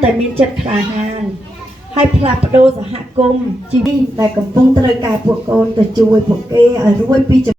แต่มีจัดคลาหานให้พลาดโดสหกรมชีวิตแต่กับปุ้งตระการพวกโกนแต่จุยพวกเกอรวยปีจะ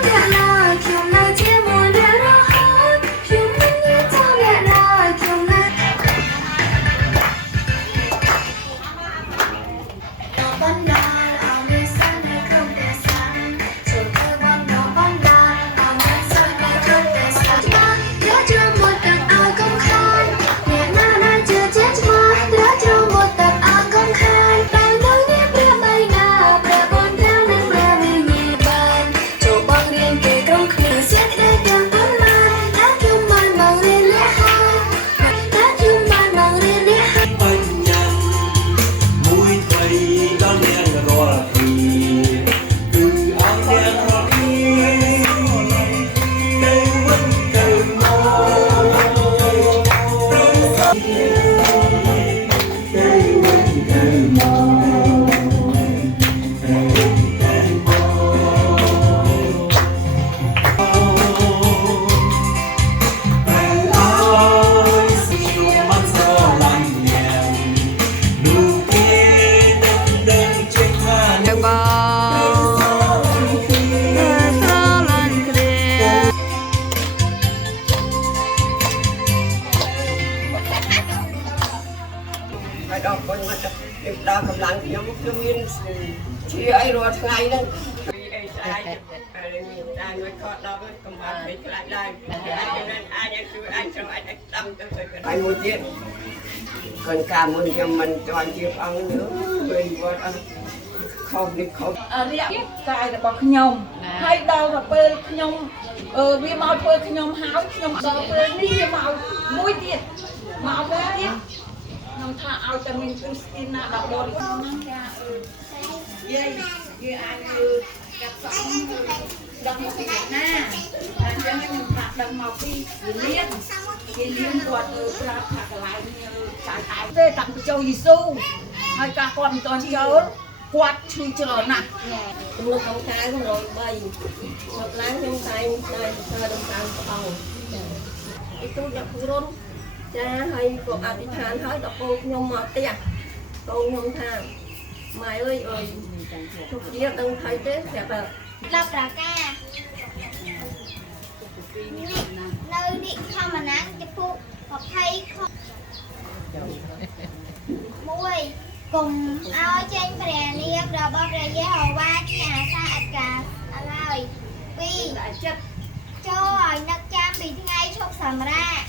ดอกคนมาจะเก็บดาวกำลังยังจะมีเชียร์ไอ้รอดไงนั่นไอ้ชายอะไรนี่ชายไม่ขอดอกกำลังไปกลายได้ดังนั้นอายังคืออาช่วยอาตั้มจะช่วยกันไปหมดเย็นคนกามันจะมันจอนเจี๊ยบเอาเนื้อเป็นว่าเขาดิเขาเรียกกายแต่บอกขยมให้ดาวกับเปิลขยมวิมาเปิลขยมหาวขยมดาวเปิลนี่มามุ้ยเดียดมามุ้ยเดียดน้องท่าเอาจะมีกุศลนะดอกโดนน้องแกเย่ยี่อันกับสองดังมาปีหน้าแล้วยังไม่มีผักดังมาปีเลี้ยงตัวปลาผักอะไรสายขายเต้ตังไปโจยิสูให้การความตอนเช้ากวาดชื่อเจริญนะตำรวจของท้ายของเราใบหมดล้างtrong tay đây thơ đồng tăng phòng cái tôi đọc rôn cha hay cuộc ăn đi than hết đọc cô nhom mọt tiệt cô nhom than mày ơi ơi thuộc địa đông thấy thế đẹp à lập ra ca nơi đi không mà nắng cho phụ hoặc thấy không môi cùng ao trên bè liệp rồi bao giờ dễ hồ qua nhà xa ạch cả rồi vì cho hỏi nấc chăm bị ngay chốc sầm ra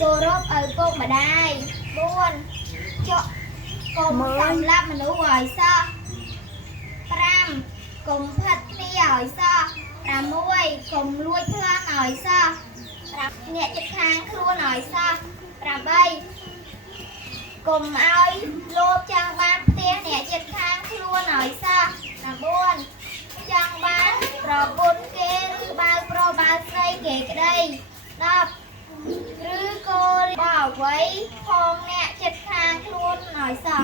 cô rốt ở cô mà đai buồn cho cùng tầm lắm mà nụ hỏi sao pram cùng thật đi hỏi sao pram môi cùng lui thưa hỏi sao pram nhẹ chật kháng luôn hỏi sao pram bay cùng ai lô trang ban tiếng nè chật kháng luôn hỏi sao pram buồn trang ban rồi buồn kê bao pro bao xây kể cái đây đọcឬក៏បើអ្វីផងអ្នកចិត្តខាងខ្លួនឲ្យសោះ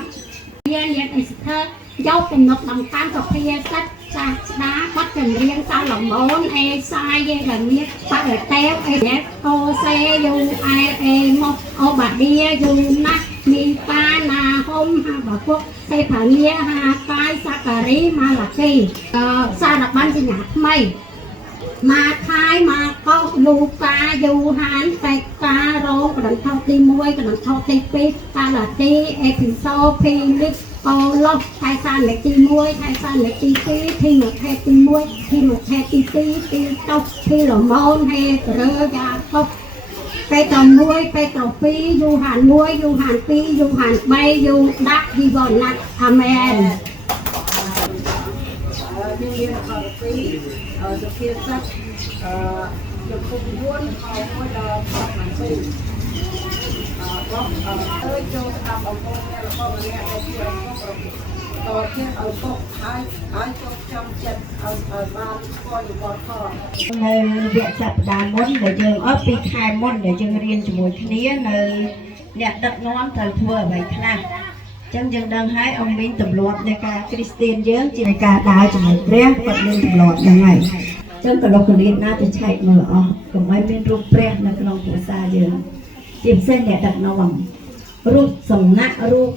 យើងនិយាយពីស្ថិតយកទំនុកដំតាមសុភាសិតសាស្តាបាត់ចម្រៀងសាឡម៉ូនអេសាយយើងដែលមានបាត់តេវអេណេតអូសេយូអេអេមកអូបាឌីយូណាស់មានប៉ាណាហុំហាបពុកសេផានីហាកាយសាការីម៉ាឡាគីសារបានសញ្ញាថ្មីมาคายมาก็ลูกาอยู่หันไปการ้องกระดังเท่าตีมวยกระดังเท่าตีปีตาลาตีเอพิโซพีลิปโอลอกไทยซานเล็กตีมวยไทยซานเล็กตีปีที่หมดแทตีมวยที่หมดแทตีปีตีตกที่หลงมอนเฮเรือยาตกไปต่อมวยไปต่อปีอยู่หันมวยอยู่หันปีอยู่หันใบอยู่ดักดีบอลนัดอเมนนี่เขาปีสุขีสัตจะคุมวุ้นเอาไว้รอทอดมันสิก็โจทำเอาพวกนี้แล้วก็มาเนี่ยเอาที่เราต่อที่เอาพวกท้ายโจจำเจ็บเอาบ้านคอยอยู่บนท่อในเวียจับดานมดเดี๋ยวยังอัพปีคายมดเดี๋ยวยังเรียนจมูกนี้ในเนี่ยดักน้อมแต่ทั่วไปขนาดจังยังดังให้องค์มินตำรวจในการคริสเตียนเยอะจีในการได้จมูกเรียกปัดมินตำรวจยังไงจังกับเราคนเรียนน่าจะใช้มืออ๋อก็ไม่เป็นรูปเปรี้ยในกลองหัวซาเยอะเตรียมเส้นเนี่ยดักน้อม រូបសំណាក់រូប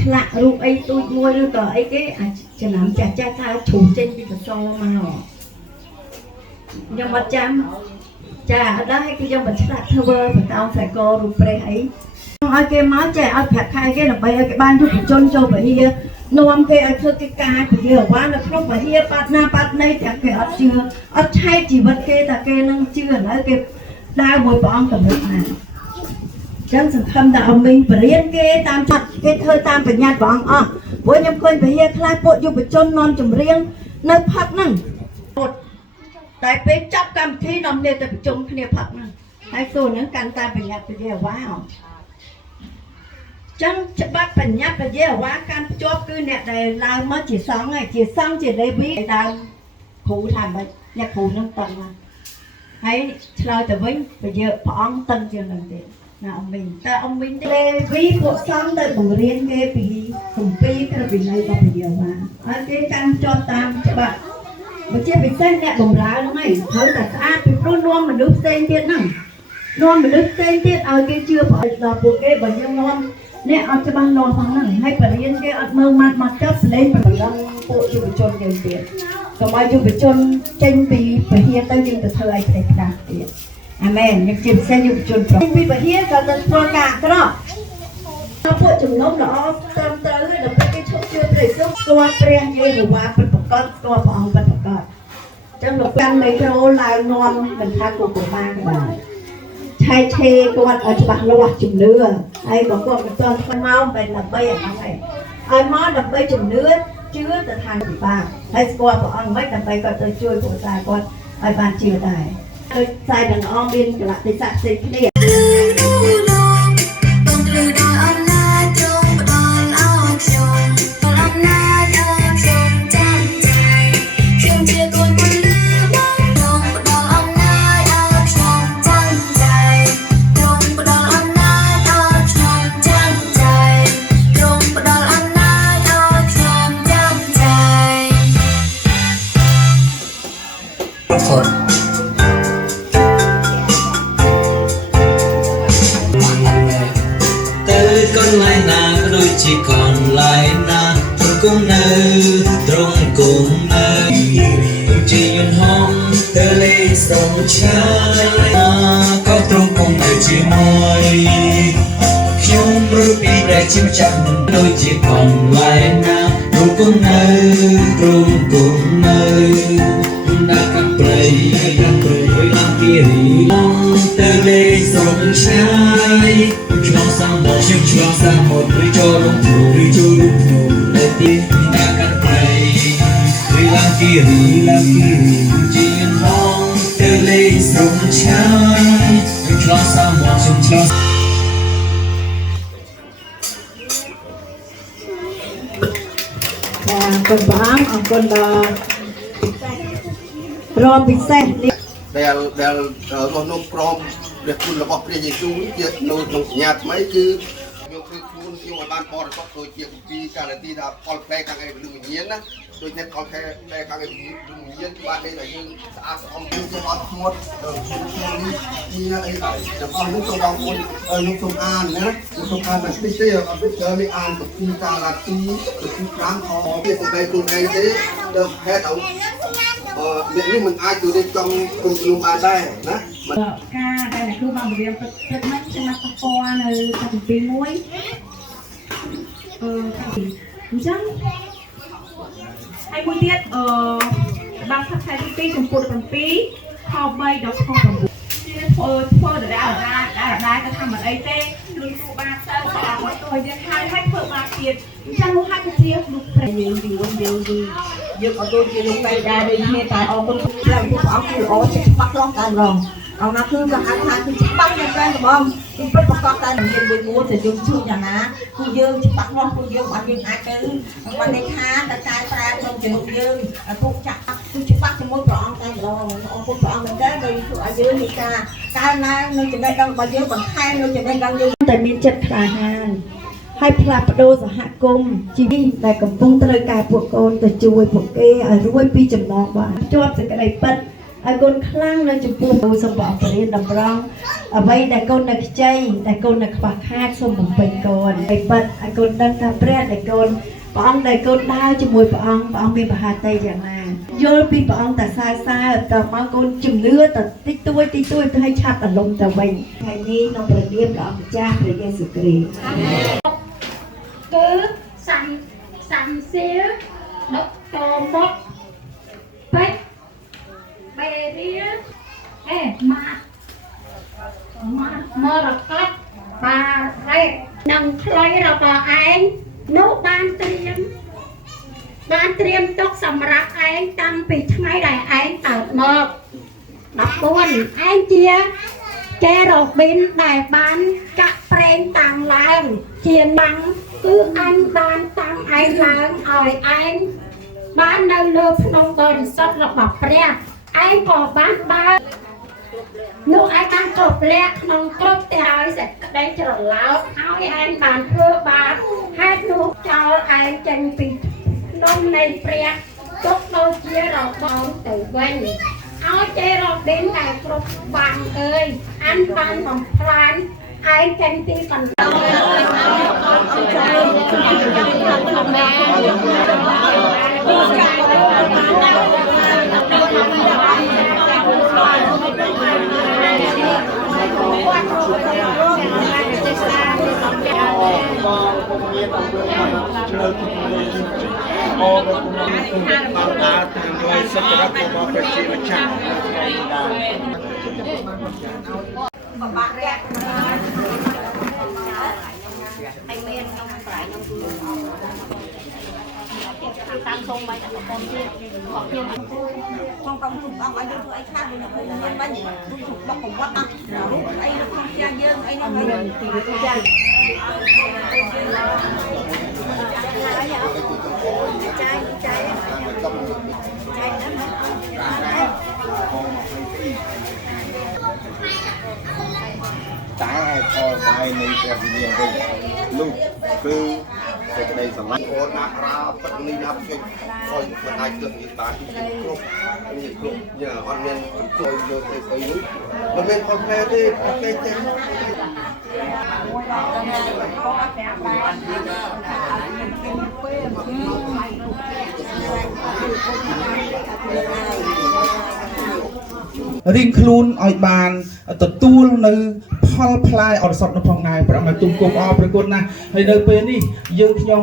ឆ្លាក់រូបអីទូចមួយឬក៏អីគេចំណាំចាស់ថាជ្រុំចេញពីកសលមកខ្ញុំអត់ចាំចាអត់ដែរគឺខ្ញុំមិនឆ្លាក់ធ្វើបន្តោងខ្សែករូបព្រះអីឲ្យគេមកចេះឲ្យប្រាក់ខែគេដើម្បីឲ្យគេបានយុវជនចូលពហិនាំគេឲ្យធ្វើកិច្ចការពហិអាវ៉ានៅក្នុងពហិបាត់ណាបាត់ណីតែគេអត់ជឿអត់ឆែកជីវិតគេតែគេនឹងជឿឥឡូវគេដើរមួយព្រះអង្គកម្រិតណាចឹងសង្ឃឹមថាអមីងបរៀនគេតាមចាត់គេធ្វើតាមបញ្ញត្តិព្រះអង្គអស់ព្រោះខ្ញុំឃើញពហិខ្លះពួកយុវជននាំចម្រៀងនៅផឹកហ្នឹងតែពេលចាប់កម្មវិធីនាំគ្នាទៅប្រជុំគ្នាផឹកហ្នឹងហើយខ្លួនហ្នឹងកាន់តាមបញ្ញត្តិពហិអាវ៉ាចឹងច្បាប់បញ្ញត្តិពហិអាវ៉ាកាន់ភ្ជាប់គឺអ្នកដែលឡើងមកជាសង្ឃហើយជាសង្ឃជាលេវីដើមគ្រូថាម៉េចអ្នកគ្រូហ្នឹងតឹងហើយឆ្លើយទៅវិញពហិព្រះអង្គតឹងជាងហ្នឹងទេណាអមីងតែអមីងលេវីពួកសង្ឃទៅបង្រៀនគេពីគម្ពីរព្រះវិន័យរបស់ពហិអាវ៉ាហើយគេកាន់ជាប់តាមច្បាប់បើជាពិសេសអ្នកបម្រើហ្នឹងឯងត្រូវតែស្អាតពីព្រោះនាំមនុស្សផ្សេងទៀតហ្នឹងនាំមនុស្សផ្សេងទៀតឲ្យគេជឿប្រអប់ដល់ពួកគេបើយើងនាំអ្នកអត់ច្បាស់លាស់ផងហ្នឹងហើយបរិញ្ញាគេអត់មើលម៉ាត់មកចាប់ស្លេងប្រឡងពួកយុវជនយើងទៀតកុំឲ្យយុវជនចេញពីពហិទៅយើងទៅធ្វើអីផ្សេងផ្ដាស់ទៀតអាមែនយើងជាពិសេសយុវជនប្រុសពីពហិក៏ទៅធ្វើការអាក្រក់ពួកជំនុំល្អត្រឹមត្រូវហើយដល់ពេលគេឈប់ជឿព្រះយេស៊ូវស្គាល់ព្រះយេហូវ៉ាពិតប្រាកដស្គាល់ព្រះអង្គពិតប្រាកដចឹងលោកកាន់មេក្រូឡើងនាំមិនថាគូប្រមាក៏បានឆែកឆេរគាត់ឲ្យច្បាស់លាស់ជំនឿហើយក៏គាត់មិនទាន់ធ្វើមកមិនដើម្បីអាហ្នឹងឯងឲ្យមកដើម្បីជំនឿជឿទៅខាងពិបាកហើយស្គាល់ព្រះអង្គមិនដើម្បីគាត់ទៅជួយពួកសាគាត់ឲ្យបានជឿដែរដោយខ្សែទាំងអង្គមានកលៈទេសៈផ្សេងគ្នាchỉ còn lại na cũng nơi trong cùng nơi chỉ nhìn hông tơ lê sông trái có trong cùng nơi chỉ môi khiêu mưa bị đại chim chậm đôi chỉ còn lại na cũng nơi trong cùng nơi đã cắt play với năm kia hông tơ lê sông trái cho sang một chiếc cho sang một với cho đúng phủ để tin ta cắt tay với làm kia chỉ mong tơ lê sông trái cho sang một chiếc cho con bám con rôm bị xeដែលក្នុងក្រមព្រះគុណរបស់ព្រះយេស៊ូវជានៅក្នុងសញ្ញាថ្មីគឺយកធ្វើខ្លួនខ្ញុំឲ្យបានបរិសុទ្ធដូចជាគម្ពីរកាឡាទីថាផលផ្លែខាងឯវិញ្ញាណណាដូចអ្នកផលផ្លែខាងឯវិញ្ញាណបាននេះឲ្យយើងស្អាតស្អំគឺយើងអត់ធ្ងន់ខ្ញុំនេះជាអីទាំងអស់នោះសូមបងប្អូនខ្ញុំសូមអានណាខ្ញុំសូមអានបន្តិចទេអត់ទៅនេះអានគម្ពីរកាឡាទីគម្ពីរ5ខវាសម្ដីខ្លួនឯងទេដល់ហេតុឲ្យអ្នកនេះមិនអាចទៅរៀបចំគុំខ្លួនបានដែរណាការដែលគ្រូបានរៀនទឹកហ្នឹងខ្ញុំមកស្គាល់នៅក្នុងគម្ពីរមួយអញ្ចឹងហើយមួយទៀតបានថាខែទី2ចំពោះ17ខ3ដល់ខ9ធ្វើដដែលទៅថាមិនអីទេលុយគ្រូបានទៅក៏អត់មកទៅយើងហើយធ្វើបានទៀតអញ្ចឹងនោះហាក់ជាលោកព្រះយើងអត់ដូចជាលោកបែរដែរដូចគ្នាតែអរគុណព្រះអង្គគឺល្អច្បាស់លាស់តាមរងเอามาคือกับอาคารคือច្បាស់យ៉ាងច្រើនត្បូងគឺពិតប្រកបតែមានមួយទៅយើងជួយយ៉ាងណាគឺយើងច្បាស់លាស់គឺយើងអត់យើងអាចទៅបានន័យថាតែកែប្រែក្នុងជំនុំយើងពុកចាក់គឺច្បាស់ជាមួយព្រះអង្គតែម្ដងអរគុណព្រះអង្គមែនទេដោយធ្វើឲ្យយើងមានការកើនឡើងនៅចំណេះដឹងរបស់យើងបន្ថែមនៅចំណេះដឹងយើងតែមានចិត្តក្លាហានហើយផ្លាស់ប្ដូរសហគមន៍ជីវិតដែលកំពុងត្រូវការពួកកូនទៅជួយពួកគេឲ្យរួចពីចំណងបានជាប់សេចក្តីពិត ឲ្យកូនខ្លាំងនៅចំពោះសម្បត្តិរៀនតម្រង់អ្វីដែលកូននៅខ្ចីដែលកូននៅខ្វះខាតសូមបំពេញកូនឲ្យពិតឲ្យកូនដឹងថាព្រះដែលកូនព្រះអង្គដែលកូនដើរជាមួយព្រះអង្គមានមហាតីយ៉ាងណាយល់ពីព្រះអង្គតែសើតមកកូនជំនឿតែតិចតួចទៅឲ្យឆាប់អារម្មណ៍ទៅវិញថ្ងៃនេះក្នុងព្រះនាមព្រះអង្គម្ចាស់ព្រះយេស៊ូវគ្រីស្ទគឺសំសៀលដុកតមុខពេជ្របេរៀម៉ាមរកតបារ៉េនឹងខ្លីរបស់ឯងនោះបានត្រៀមទុកសម្រាប់ឯងតាំងពីថ្ងៃដែលឯងកើតមក14ឯងជាចេរ៉ូប៊ីនដែលបានចាក់ប្រេងតាំងឡើងជាបាំងគឺអញបានតាំងឯងឡើងឲ្យឯងបាននៅលើភ្នំបរិសុទ្ធរបស់ព្រះឯងក៏បានដើរនោះឯងបានគ្រប់លក្ខក្នុងគ្រប់ទីហើយសេចក្តីច្រឡោកឲ្យឯងបានធ្វើបាបហេតុនោះចោលឯងចេញពីភ្នំនៃព្រះទុកដូចជារបស់ទៅវិញឲ្យចេរ៉ូប៊ីនដែលគ្រប់បាំងអើយអញបានបំផ្លាញឯងចេញពីកណ្ដោតាមសូមបាយតែបងទៀតបងខ្ញុំក្នុងកំពុងអស់ឲ្យយើងធ្វើអីខ្លះដូចនៅក្នុងបាញ់បុកកង្វត់អត់រូបអីក្នុងផ្ទះយើងអីនោះហើយទីចាចាតែផលបាយនៃព្រះវិញ្ញាណវិញនោះគឺសេចក្តីសម្លាញ់អូនណាប្រើពិតនេះណាជួយឲ្យមិនអាចទិញបានទីគ្រប់យ៉ាងអត់មានជួយយកទៅស្អីនោះមិនមានផលផ្លែទេគេចេះរៀងខ្លួនឲ្យបានទទួលនៅផលផ្លែអត់សតនៅផងដែរប្រមាណទុំគុំអរប្រគុណណាស់ហើយនៅពេលនេះយើងខ្ញុំ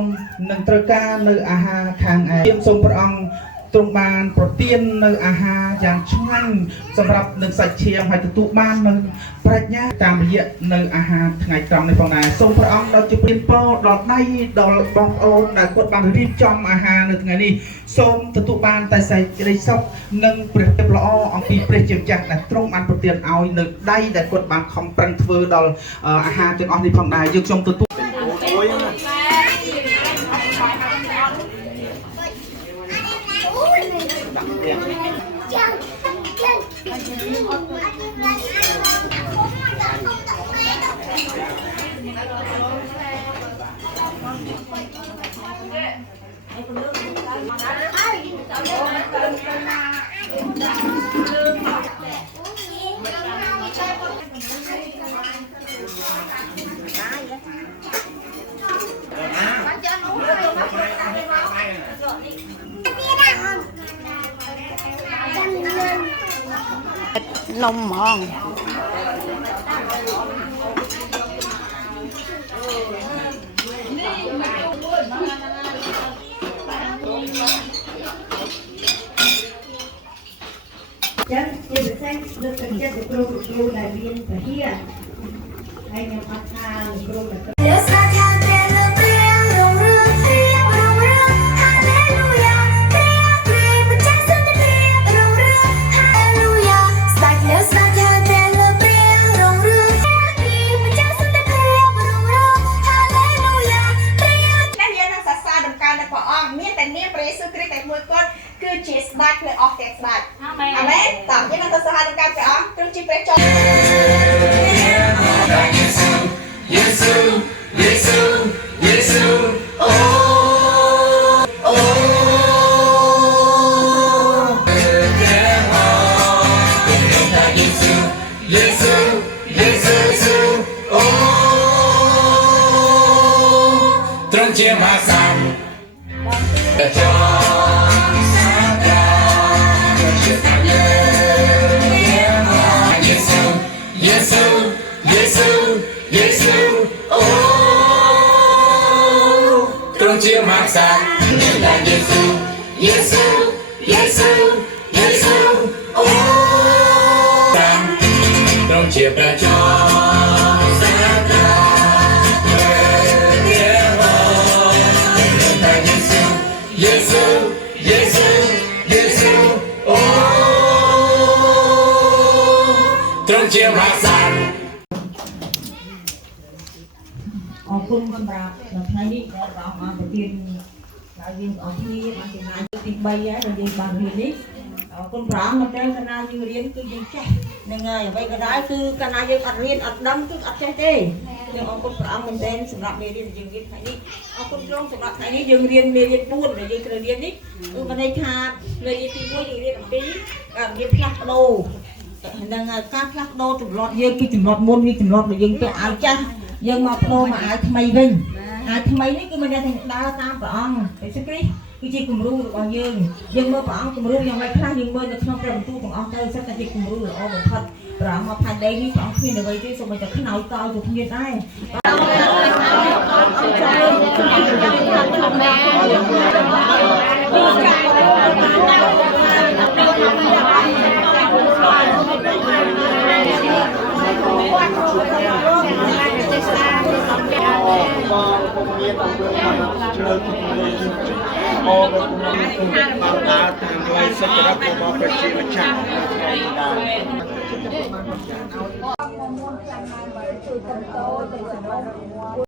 នឹងត្រូវការនៅអាហារខាងឯងសូមព្រះអង្គទ្រង់បានប្រទាននៅអាហារយ៉ាងឆ្ងាញ់សម្រាប់នឹងសាច់ឈាមហើយទទួលបាននៅប្រាជ្ញាតាមរយៈនៅអាហារថ្ងៃត្រង់នេះផងដែរសូមព្រះអង្គដល់ជាព្រានពរដល់ដៃដល់បងប្អូនដែលគាត់បានរៀបចំអាហារនៅថ្ងៃនេះសូមទទួលបានតែសេចក្តីសុខនិងព្រះទេពល្អអំពីព្រះជាម្ចាស់ដែលទ្រង់បានប្រទានឲ្យនៅដៃដែលគាត់បានខំប្រឹងធ្វើដល់អាហារទាំងអស់នេះផងដែរយើងខ្ញុំទទួលនំហ្មងចឹងជាពិសេសលើកទឹកចិត្តទៅគ្រូដែលមានពហិយហើយខ្ញុំអត់ថាគ្រូដែលគឺជាស្ដេចនៅអស់ទាំងស្ដេចអាមែនតើយើងនឹងទៅសាហាវនឹងការព្រះអង្គទ្រង់ជាព្រះចៅ ត្រង់ជាមហាក្សត្រព្រះចរសាត្រាជាតាយេយេស៊ូយេស៊ូយេស៊ូយេស៊ូអូត្រង់ជាមហាក្សត្រយេស៊ូយេស៊ូយេស៊ូយេស៊ូអូត្រង់ជាព្រះចរសាត្រាយេស៊ូយេស៊ូយេស៊ូអូត្រង់ជាមហាក្សត្រ អរគុណសម្រាប់ថ្ងៃនេះដែលព្រះអង្គបានប្រទានដល់យើងអស់គ្នាបានចំណាយទី3ហើយដែលយើងបានរៀននេះអរគុណព្រះអង្គមកតែកាលណាយើងរៀនគឺយើងចេះហ្នឹងហើយអ្វីក៏ដោយគឺកាលណាយើងអត់រៀនអត់ដឹងគឺអត់ចេះទេយើងអរគុណព្រះអង្គមែនទែនសម្រាប់មេរៀនដែលយើងរៀនថ្ងៃនេះអរគុណទ្រង់សម្រាប់ថ្ងៃនេះយើងរៀនមេរៀន4ដែលយើងត្រូវរៀននេះគឺបានន័យថាមេរៀនទី1យើងរៀនអំពីរបៀបផ្លាស់ប្ដូរហ្នឹងហើយការផ្លាស់ប្ដូរទម្លាប់យើងគឺទម្លាប់មុនវាទម្លាប់ដែលយើងទៅអាវចាស់យើងមកប្ដូរមកអាវថ្មីវិញអាវថ្មីនេះគឺមានតែដើរតាមព្រះអង្គព្រះគ្រីស្ទគឺជាគំរូរបស់យើងមើលព្រះអង្គគំរូយ៉ាងម៉េចខ្លះយើងមើលនៅក្នុងព្រះបន្ទូលទាំងអស់ទៅសិតតែជាគំរូល្អបំផុតព្រះអង្គមកផែនដីនេះព្រះអង្គគ្មានអ្វីទេសូម្បីតែខ្នើយកោយក៏គ្មានដែរបានដើរតាមរយសិទ្ធិរបស់ប្រជាម្ចាស់